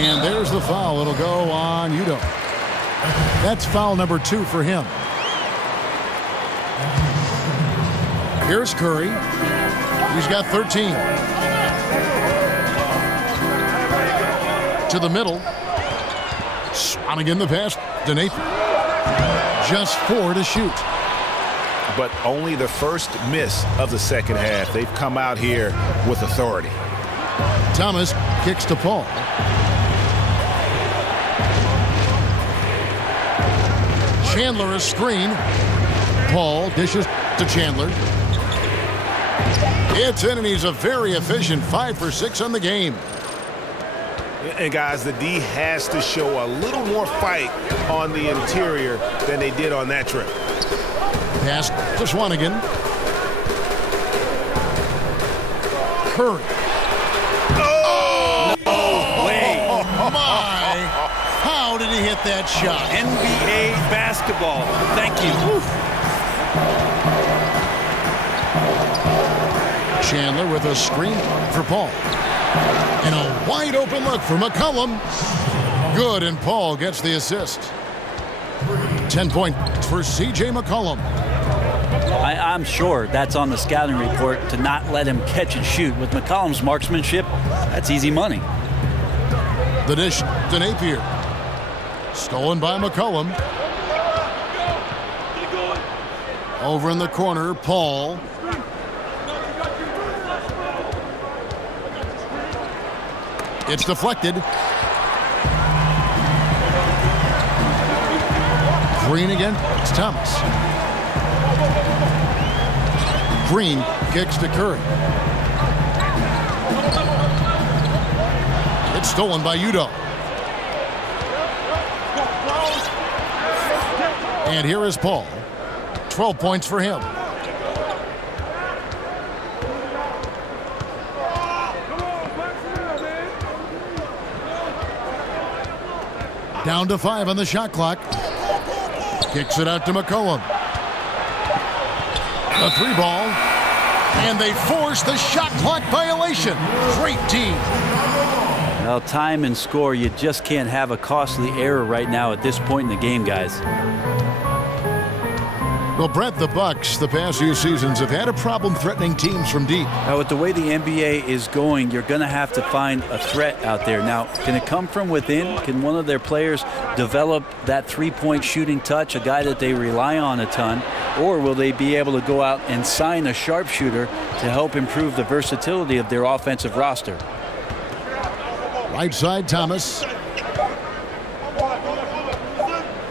And there's the foul. It'll go on Udo. That's foul number 2 for him. Here's Curry. He's got 13. To the middle. Swatting in the pass to Nathan. Just 4 to shoot. But only the first miss of the second half. They've come out here with authority. Thomas kicks to Paul. Chandler a screen. Paul dishes to Chandler. It's in, and he's a very efficient 5 for 6 on the game. And guys, the D has to show a little more fight on the interior than they did on that trip. Pass to Swanigan. Curry. Oh! No way. My! How did he hit that shot? NBA basketball. Thank you. Woo. Chandler with a screen for Paul. And a wide open look for McCollum. Good, and Paul gets the assist. 10 points for C.J. McCollum. I'm sure that's on the scouting report to not let him catch and shoot. With McCollum's marksmanship, that's easy money. The dish to Napier. Stolen by McCollum. Over in the corner, Paul. It's deflected. Green again. It's Thomas. Green kicks to Curry. It's stolen by Udo. And here is Paul. 12 points for him. Down to 5 on the shot clock. Kicks it out to McCollum. A 3 ball. And they force the shot clock violation. Great team. Well, time and score, you just can't have a costly error right now at this point in the game, guys. Well, Brett, the Bucks the past few seasons have had a problem threatening teams from deep. Now, with the way the NBA is going, you're going to have to find a threat out there. Now, can it come from within? Can one of their players develop that three-point shooting touch, a guy that they rely on a ton? Or will they be able to go out and sign a sharpshooter to help improve the versatility of their offensive roster? Right side, Thomas.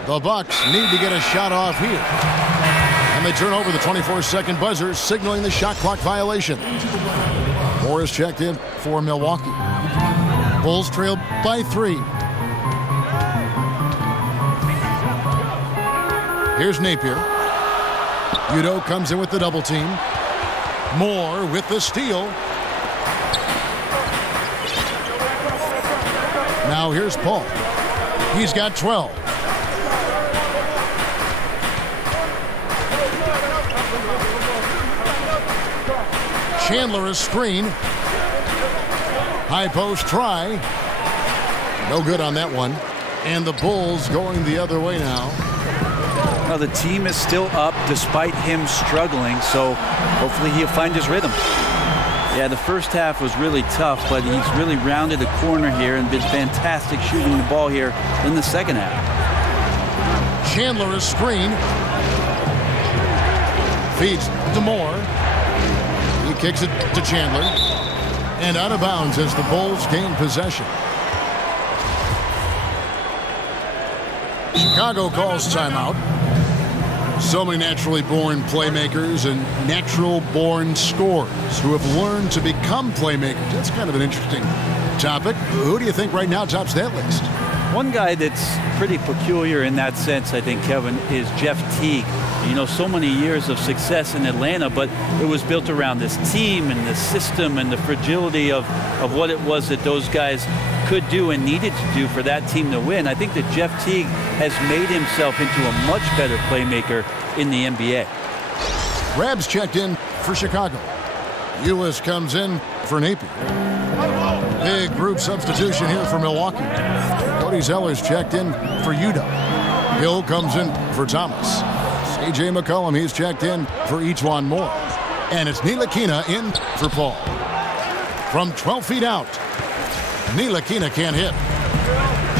The Bucks need to get a shot off here. And they turn over the 24-second buzzer, signaling the shot clock violation. Morris checked in for Milwaukee. Bulls trail by 3. Here's Napier. Udo comes in with the double team. Moore with the steal. Now here's Paul. He's got 12. Chandler a screen. High post try. No good on that one. And the Bulls going the other way now. Well, the team is still up despite him struggling, so hopefully he'll find his rhythm. Yeah, the first half was really tough, but he's really rounded the corner here and been fantastic shooting the ball here in the second half. Chandler a screen. Feeds to Moore. He kicks it to Chandler. And out of bounds as the Bulls gain possession. Chicago calls timeout. So many naturally born playmakers and natural-born scorers who have learned to become playmakers. That's kind of an interesting topic. Who do you think right now tops that list? One guy that's pretty peculiar in that sense, I think, Kevin, is Jeff Teague. You know, so many years of success in Atlanta, but it was built around this team and the system and the fragility of what it was that those guys could do and needed to do for that team to win. I think that Jeff Teague has made himself into a much better playmaker in the NBA. Rabs checked in for Chicago. Ulis comes in for Napier. Big group substitution here for Milwaukee. Cody Zeller's checked in for Utah. Hill comes in for Thomas. A.J. McCollum, he's checked in for E'Twaun Moore. And it's Ntilikina in for Paul. From 12 feet out, Ntilikina can't hit.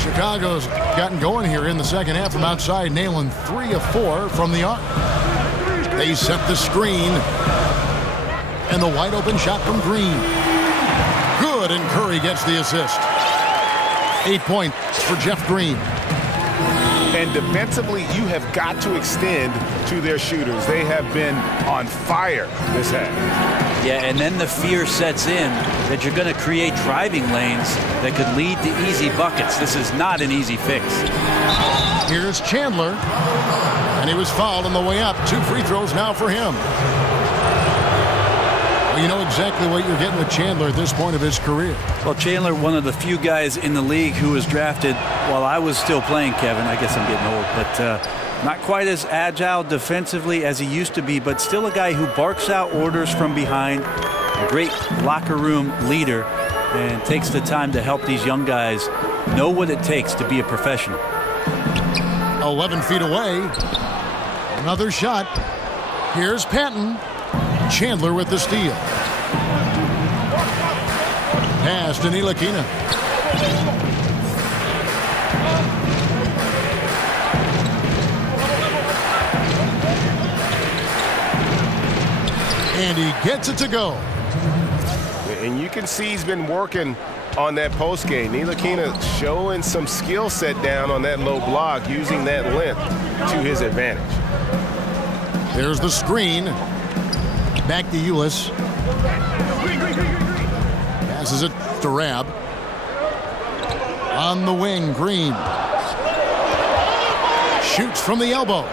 Chicago's gotten going here in the second half from outside, nailing 3 of 4 from the arc. They set the screen. And the wide open shot from Green. Good, and Curry gets the assist. 8 points for Jeff Green. And defensively, you have got to extend to their shooters. They have been on fire this half. Yeah, and then the fear sets in that you're going to create driving lanes that could lead to easy buckets. This is not an easy fix. Here's Chandler. And he was fouled on the way up. 2 free throws now for him. Well, you know exactly what you're getting with Chandler at this point of his career. Well, Chandler, one of the few guys in the league who was drafted while I was still playing, Kevin. I guess I'm getting old, but not quite as agile defensively as he used to be, but still a guy who barks out orders from behind, a great locker room leader, and takes the time to help these young guys know what it takes to be a professional. 11 feet away. Another shot. Here's Patton. Chandler with the steal. Pass to Ntilikina. And he gets it to go. And you can see he's been working on that post game. Ntilikina showing some skill set down on that low block, using that length to his advantage. There's the screen. Back to Ulis. Passes it to Rab. On the wing, Green. Shoots from the elbow.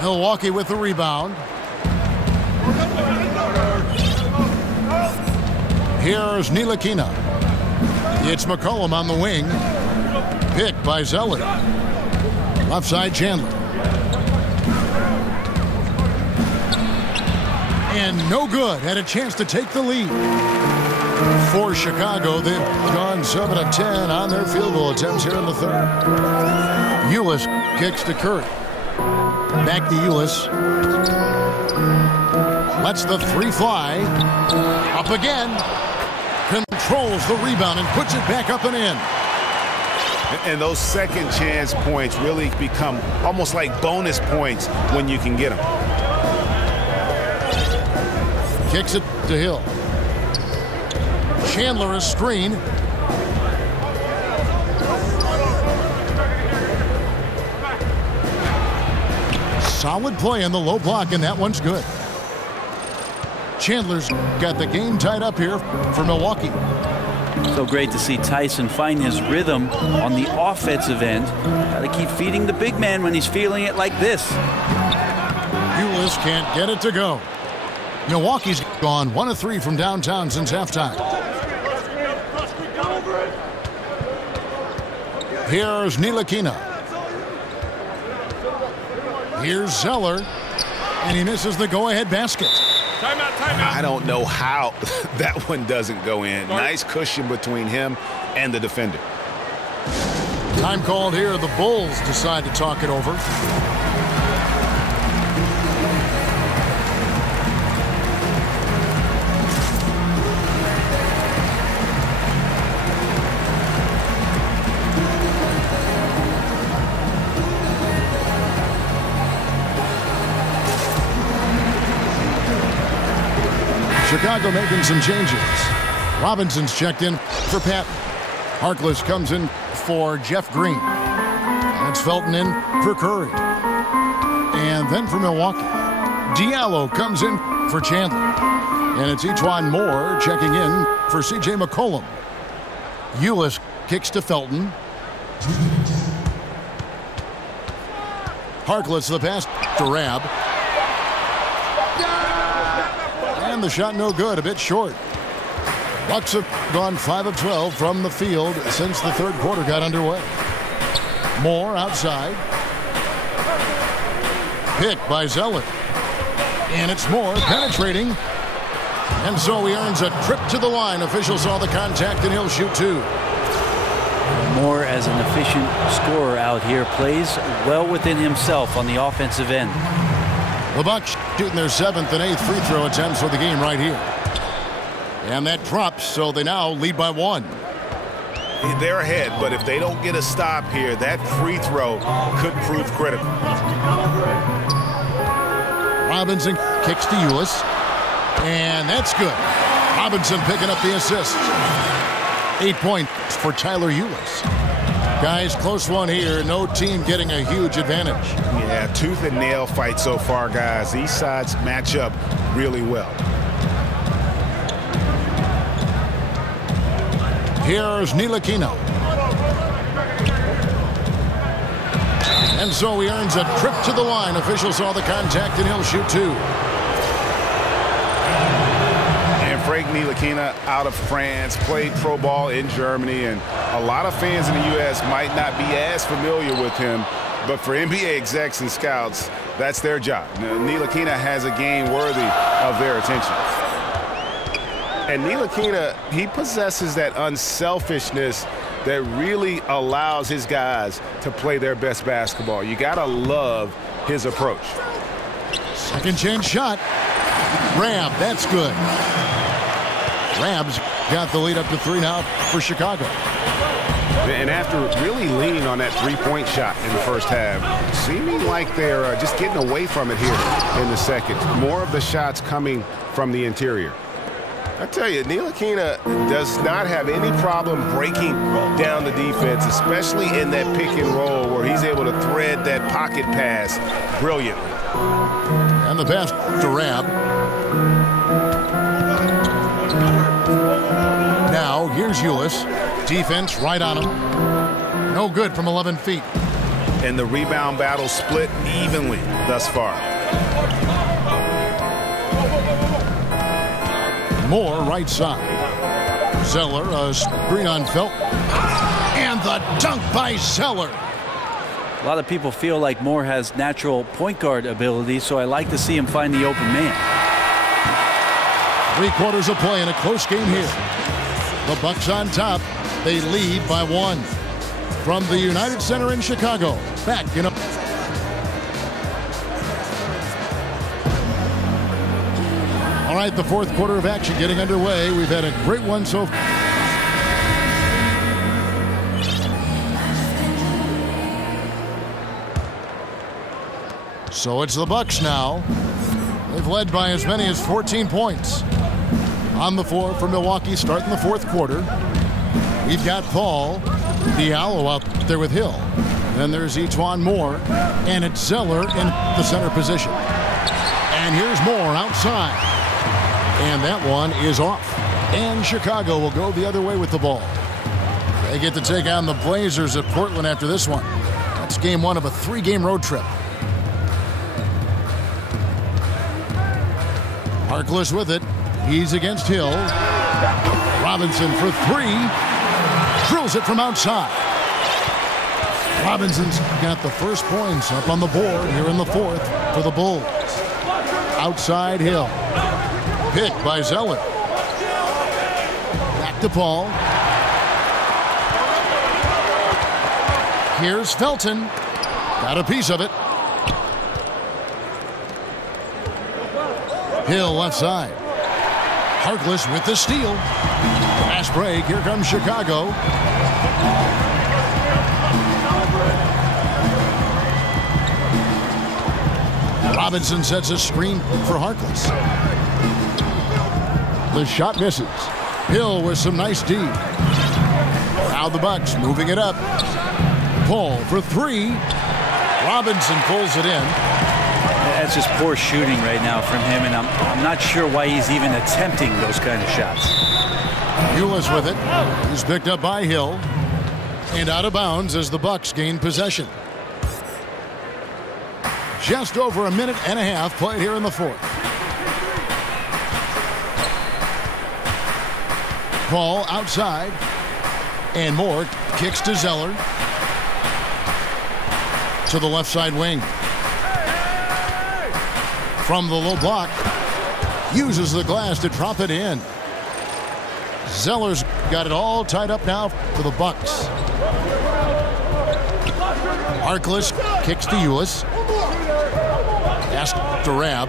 Milwaukee with the rebound. Here's Ntilikina. It's McCollum on the wing. Picked by Zeller. Left side, Chandler. And no good. Had a chance to take the lead. For Chicago, they've gone 7 of 10 on their field goal attempts here in the third. Ulis kicks to Curry. Back to Ulis. Lets the 3 fly. Up again. Controls the rebound and puts it back up and in. And those second chance points really become almost like bonus points when you can get them. Kicks it to Hill. Chandler is screen. Solid play in the low block, and that one's good. Chandler's got the game tied up here for Milwaukee. So great to see Tyson find his rhythm on the offensive end. Got to keep feeding the big man when he's feeling it like this. Ulis can't get it to go. Milwaukee's gone 1 of 3 from downtown since halftime. Here's Ntilikina. Here's Zeller. And he misses the go-ahead basket. Timeout, timeout. I don't know how that one doesn't go in. Nice cushion between him and the defender. Time called here. The Bulls decide to talk it over. Chicago making some changes. Robinson's checked in for Patton. Harkless comes in for Jeff Green. That's Felton in for Curry. And then for Milwaukee, Diallo comes in for Chandler. And it's E'Twaun Moore checking in for C.J. McCollum. Ulis kicks to Felton. Harkless the pass to Rab. And the shot no good, a bit short. Bucks have gone 5 of 12 from the field since the third quarter got underway. Moore outside. Picked by Zeller. And it's Moore penetrating. And so he earns a trip to the line. Officials saw the contact, and he'll shoot 2. Moore, as an efficient scorer out here, plays well within himself on the offensive end. The Bucks shooting their 7th and 8th free throw attempts for the game right here. And that drops, so they now lead by 1. They're ahead, but if they don't get a stop here, that free throw could prove critical. Robinson kicks to Ulis, and that's good. Robinson picking up the assist. 8 points for Tyler Ulis. Guys, close one here. No team getting a huge advantage. Yeah, tooth and nail fight so far, guys. These sides match up really well. Here's Ntilikina. And so he earns a trip to the line. Officials saw the contact, and he'll shoot 2. And Frank Ntilikina, out of France, played pro ball in Germany, and a lot of fans in the U.S. might not be as familiar with him, but for NBA execs and scouts, that's their job. Ntilikina has a game worthy of their attention. And Ntilikina, he possesses that unselfishness that really allows his guys to play their best basketball. You got to love his approach. Second chance shot. Rab, that's good. Rab's got the lead up to 3 now for Chicago. And after really leaning on that three-point shot in the first half, seeming like they're just getting away from it here in the second. More of the shots coming from the interior. I tell you, Ntilikina does not have any problem breaking down the defense, especially in that pick and roll where he's able to thread that pocket pass brilliantly. And the pass to Rab. Now, here's Ulis. Defense right on him. No good from 11 feet. And the rebound battle split evenly thus far. Moore right side. Zeller, a screen on Felt. And the dunk by Zeller. A lot of people feel like Moore has natural point guard ability, so I like to see him find the open man. 3 quarters of play in a close game here. The Bucks on top. They lead by 1. From the United Center in Chicago. Back in a... All right, the 4th quarter of action getting underway. We've had a great one so far. So it's the Bucks now. They've led by as many as 14 points. On the floor for Milwaukee starting the 4th quarter. We've got Paul Diallo out there with Hill. Then there's Etuan Moore. And it's Zeller in the center position. And here's Moore outside. And that one is off. And Chicago will go the other way with the ball. They get to take on the Blazers at Portland after this one. That's game 1 of a 3-game road trip. Harkless with it. He's against Hill. Robinson for 3. Drills it from outside. Robinson's got the first points up on the board here in the 4th for the Bulls. Outside Hill. Pick by Zeller. Back to Paul. Here's Felton. Got a piece of it. Hill left side. Harkless with the steal. Fast break. Here comes Chicago. Robinson sets a screen for Harkless. The shot misses. Hill with some nice D. Now the Bucks moving it up. Paul for 3. Robinson pulls it in. That's just poor shooting right now from him, and I'm not sure why he's even attempting those kind of shots. Ulis with it. He's picked up by Hill. And out of bounds as the Bucks gain possession. Just over a minute and a half played here in the 4th. Paul outside. And Moore kicks to Zeller. To the left side wing. From the low block. uses the glass to drop it in. Zeller's got it all tied up now for the Bucks. Harkless kicks to Ulis. Pass to Rab.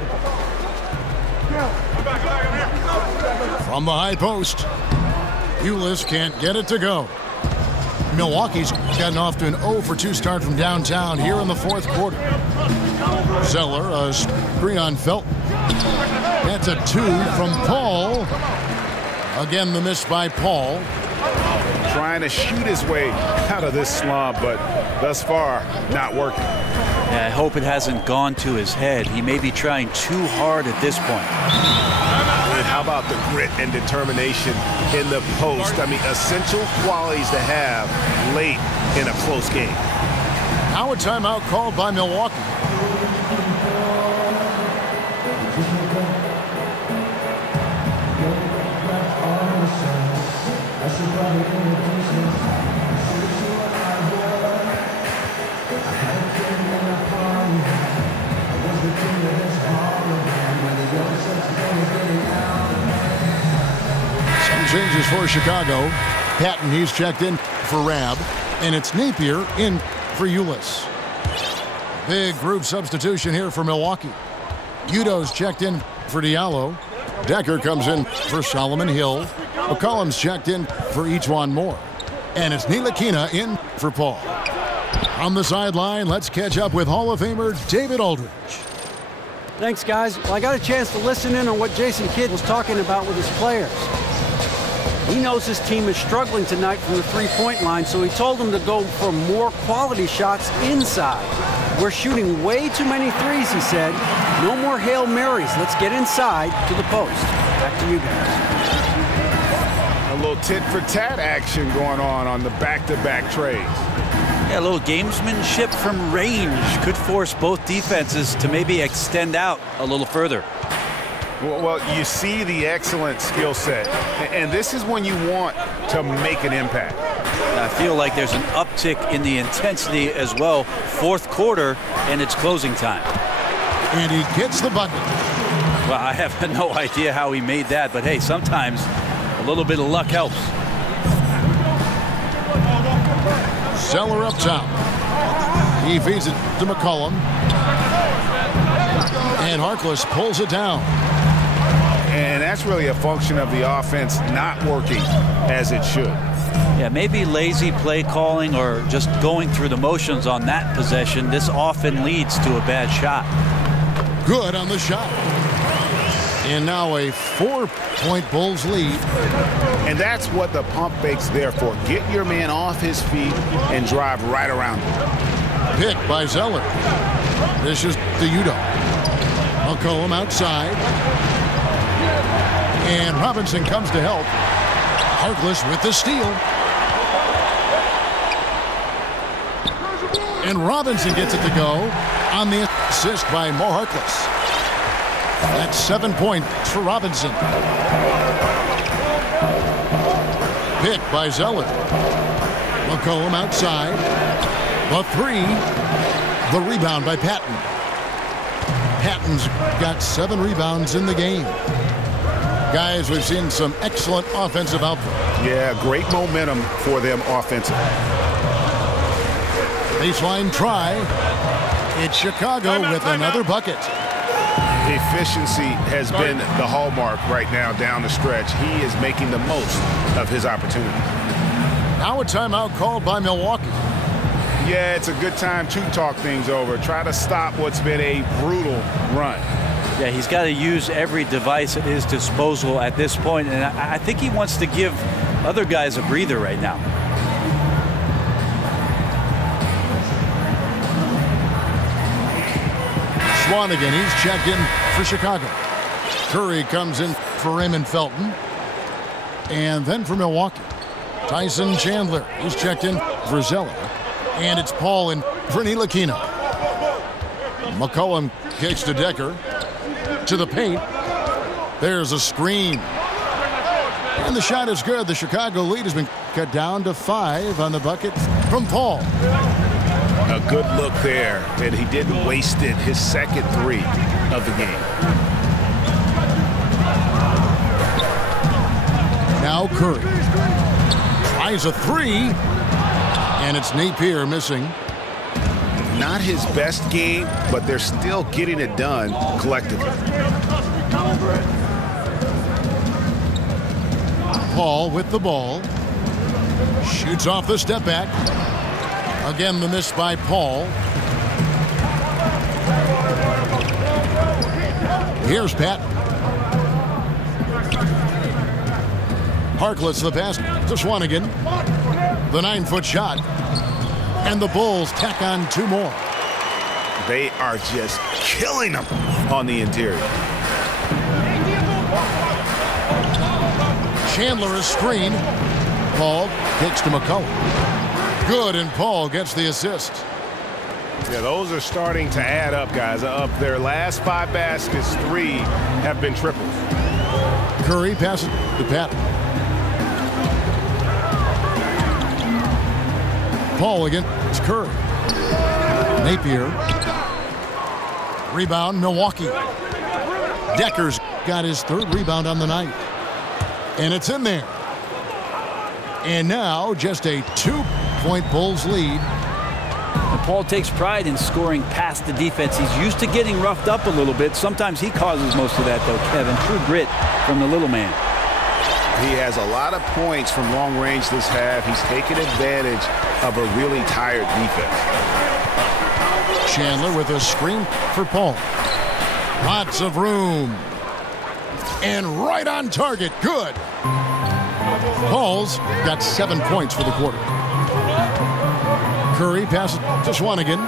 From the high post. Ulis can't get it to go. Milwaukee's gotten off to an 0-for-2 start from downtown here in the fourth quarter. Zeller, a screen on Felton. That's a 2 from Paul. Again, the miss by Paul. Trying to shoot his way out of this slump, but thus far, not working. Yeah, I hope it hasn't gone to his head. He may be trying too hard at this point. And how about the grit and determination in the post? I mean, essential qualities to have late in a close game. Now a timeout called by Milwaukee. Some changes for Chicago. Patton, he's checked in for Rab. And it's Napier in for Ulis. Big group substitution here for Milwaukee. Udo's checked in for Diallo. Decker comes in for Solomon Hill. McCollum's checked in for Ejuan Moore. And it's Ntilikina in for Paul. On the sideline, let's catch up with Hall of Famer David Aldridge. Thanks, guys. Well, I got a chance to listen in on what Jason Kidd was talking about with his players. He knows his team is struggling tonight from the three-point line, so he told them to go for more quality shots inside. We're shooting way too many threes, he said. No more Hail Marys. Let's get inside to the post. Back to you guys. A little tit-for-tat action going on the back-to-back trades. Yeah, a little gamesmanship from range could force both defenses to maybe extend out a little further. Well, you see the excellent skill set, and this is when you want to make an impact. I feel like there's an uptick in the intensity as well. Fourth quarter, and it's closing time. And he gets the bucket. Well, I have no idea how he made that, but hey, sometimes a little bit of luck helps. Zeller up top. He feeds it to McCollum. And Harkless pulls it down. And that's really a function of the offense not working as it should. Yeah, maybe lazy play calling or just going through the motions on that possession. This often leads to a bad shot. Good on the shot. And now a 4-point Bulls lead. And that's what the pump fake's there for. Get your man off his feet and drive right around him. Pick by Zeller. This is to Udo. McCollum outside. And Robinson comes to help. Harkless with the steal. And Robinson gets it to go on the assist by Mo Harkless. That's 7 points for Robinson. Pick by Zeller. McCollum outside. The three. The rebound by Patton. Patton's got 7 rebounds in the game. Guys, we've seen some excellent offensive output. Yeah, great momentum for them offensively. Baseline try. It's Chicago with another bucket. Efficiency has been the hallmark right now down the stretch. He is making the most of his opportunity. Now a timeout called by Milwaukee. Yeah, it's a good time to talk things over. Try to stop what's been a brutal run. Yeah, he's got to use every device at his disposal at this point, and I think he wants to give other guys a breather right now. Swanigan, he's checked in for Chicago. Curry comes in for Raymond Felton. And then for Milwaukee, Tyson Chandler, he's checked in for Zeller. And it's Paul in for Ntilikina. McCollum kicks to Decker. To the paint. There's a screen. And the shot is good. The Chicago lead has been cut down to 5 on the bucket from Paul. A good look there, and he didn't waste it. His second 3 of the game. Now Curry. Tries a three. And it's Napier missing. Not his best game, but they're still getting it done collectively. Paul with the ball. Shoots off the step back. Again, the miss by Paul. Here's Pat. Harkless the pass to Swanigan. The 9-foot shot. And the Bulls tack on 2 more. They are just killing them on the interior. Chandler is screened. Paul kicks to McCullough. Good, and Paul gets the assist. Yeah, those are starting to add up, guys. Of their last 5 baskets, 3 have been triples. Curry passes to Pat. Paul against Curry. Napier. Rebound, Milwaukee. Decker's got his 3rd rebound on the night. And it's in there. And now just a 2-point Bulls lead. And Paul takes pride in scoring past the defense. He's used to getting roughed up a little bit. Sometimes he causes most of that, though, Kevin. True grit from the little man. He has a lot of points from long range this half. He's taken advantage of a really tired defense. Chandler with a screen for Paul. Lots of room. And right on target. Good. Paul's got 7 points for the quarter. Curry passes to Swanigan.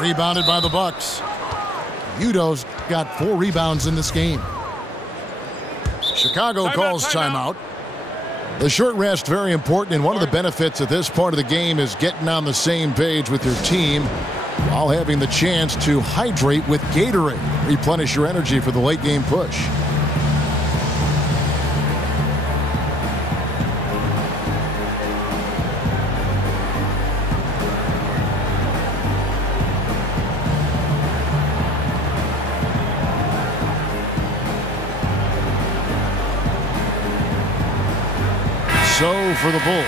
Rebounded by the Bucks. Udo's got 4 rebounds in this game. Chicago calls timeout. The short rest very important, and one of the benefits of this part of the game is getting on the same page with your team while having the chance to hydrate with Gatorade. Replenish your energy for the late game push. So for the Bulls,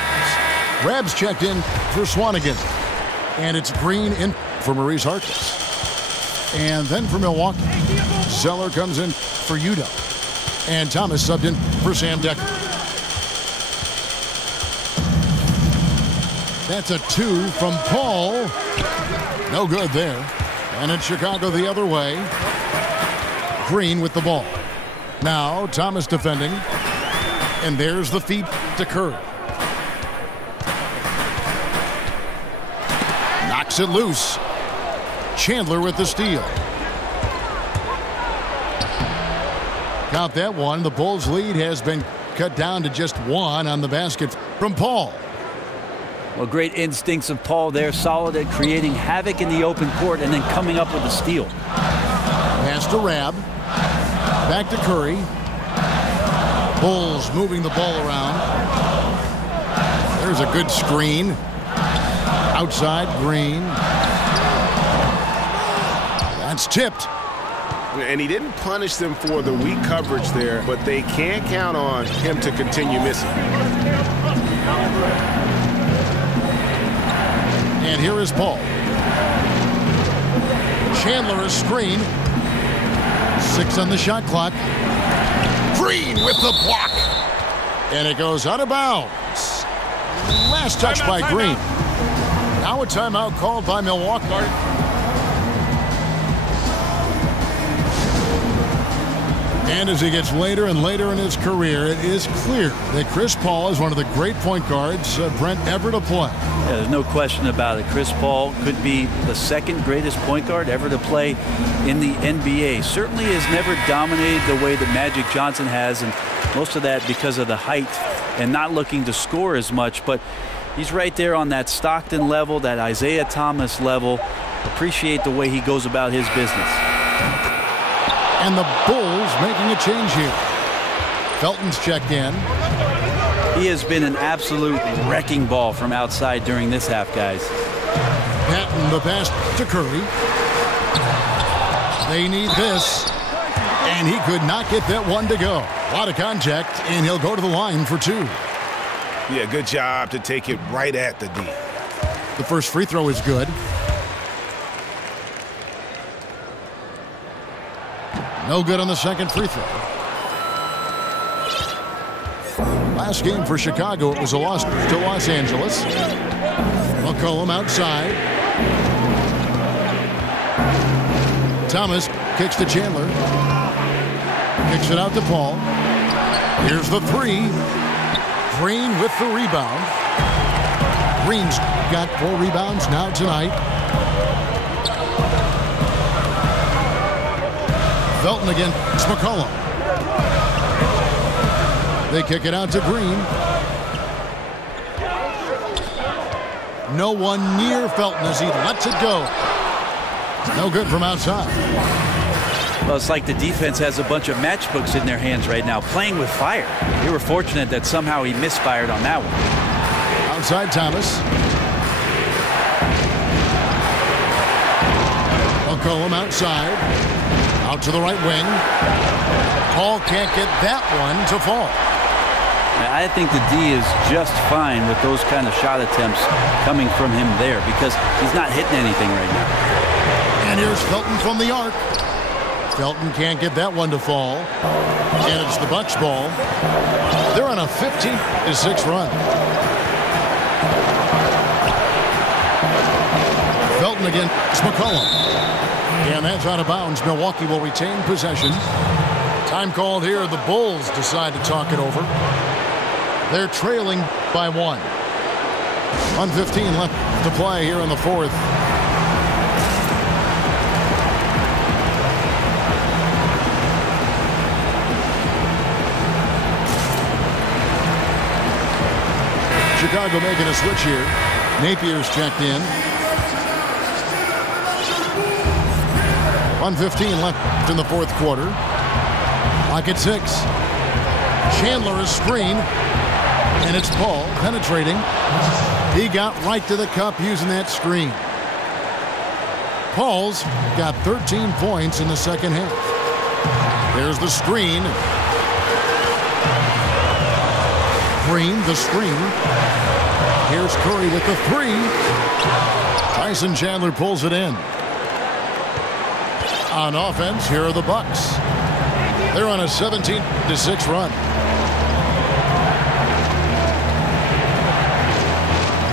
Rabs checked in for Swanigan, and it's Green in for Maurice Harkless. And then for Milwaukee, Zeller comes in for Udo, and Thomas subbed in for Sam Decker. That's a 2 from Paul. No good there. And it's Chicago the other way. Green with the ball. Now Thomas defending. And there's the feed to Curry. Knocks it loose. Chandler with the steal. Got that one. The Bulls' lead has been cut down to just 1 on the basket from Paul. Well, great instincts of Paul there. Solid at creating havoc in the open court and then coming up with a steal. Pass to Rab. Back to Curry. Bulls moving the ball around. There's a good screen. Outside, Green. That's tipped. And he didn't punish them for the weak coverage there, but they can't count on him to continue missing. And here is Paul. Chandler is screened. 6 on the shot clock. Green with the block. And it goes out of bounds. Last touch by Green. Now a timeout called by Milwaukee. And as he gets later and later in his career, it is clear that Chris Paul is one of the great point guards Brent ever to play. Yeah, there's no question about it. Chris Paul could be the 2nd greatest point guard ever to play in the NBA. Certainly has never dominated the way that Magic Johnson has, and most of that because of the height and not looking to score as much. But he's right there on that Stockton level, that Isaiah Thomas level. Appreciate the way he goes about his business. And the Bulls making a change here. Felton's checked in. He has been an absolute wrecking ball from outside during this half, guys. Patton the pass to Curry. They need this. And he could not get that one to go. A lot of contact, and he'll go to the line for 2. Yeah, good job to take it right at the D. The first free throw is good. No good on the second free throw. Last game for Chicago, it was a loss to Los Angeles. McCollum outside. Thomas kicks to Chandler. Kicks it out to Paul. Here's the 3. Green with the rebound. Green's got 4 rebounds now tonight. Felton against McCollum. They kick it out to Green. No one near Felton as he lets it go. No good from outside. Well, it's like the defense has a bunch of matchbooks in their hands right now, playing with fire. They were fortunate that somehow he misfired on that one. Outside Thomas. McCollum outside. Out to the right wing. Paul can't get that one to fall. I think the D is just fine with those kind of shot attempts coming from him there because he's not hitting anything right now. And here's Felton from the arc. Felton can't get that one to fall. And it's the Bucks ball. They're on a 15-6 run. Felton against McCollum. And that's out of bounds. Milwaukee will retain possession. Time called here. The Bulls decide to talk it over. They're trailing by 1. 1:15 left to play here in the 4th. Chicago making a switch here. Napier's checked in. 1:15 left in the 4th quarter. Clock at 6. Chandler is screened. And it's Paul penetrating. He got right to the cup using that screen. Paul's got 13 points in the second half. There's the screen. Green, the screen. Here's Curry with the 3. Tyson Chandler pulls it in. On offense, here are the Bucks. They're on a 17-6 run.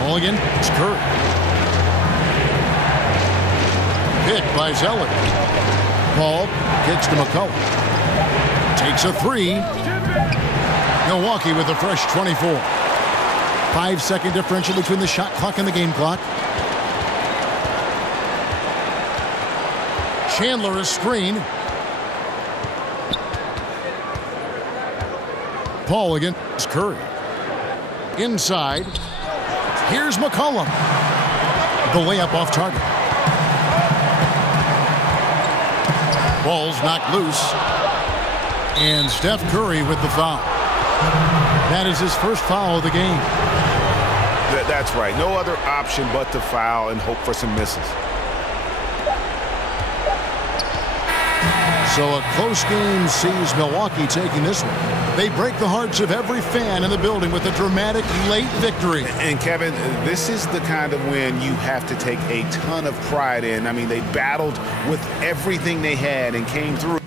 Ball again, it's Curry. Pick by Zeller. Paul kicks to McCollum. Takes a 3. Milwaukee with a fresh 24. 5-second differential between the shot clock and the game clock. Chandler is screened. Paul against Curry. Inside. Here's McCollum. The layup off target. Ball's knocked loose. And Steph Curry with the foul. That is his first foul of the game. That's right. No other option but to foul and hope for some misses. So a close game sees Milwaukee taking this one. They break the hearts of every fan in the building with a dramatic late victory. And Kevin, this is the kind of win you have to take a ton of pride in. I mean, they battled with everything they had and came through.